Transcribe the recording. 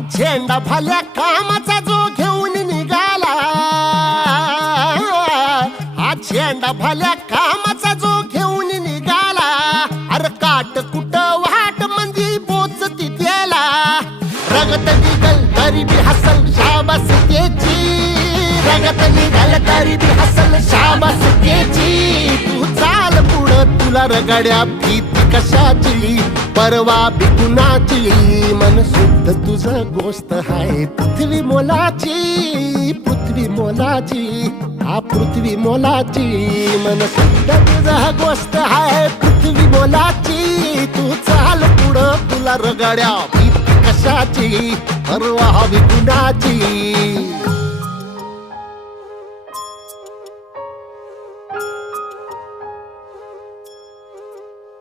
झेंडा भल्या कामाचा जो घेऊन निघाला, हा झेंडा भल्या कामाचा जो घेऊन निघाला, अरे काट कुट वाट मंदी पोचती त्याला, रगत निघल तरी बी हसल शाबास त्याची, रगत निघल तरी बी हसल शाबास त्याची. तू चाल पुढं तुला रगड्या भीती कशाची, परवा बी कुणाची, मन शुद्ध तुझं गोष्ट हाय पृथ्वी मोलाची, पृथ्वी मोलाची, हा पृथ्वी मोलाची, मन शुद्ध तुझं गोष्ट हाय पृथ्वी मोलाची. तू चाल पुढं तुला रगड्या भीती कशाची, परवा बी कुणाची.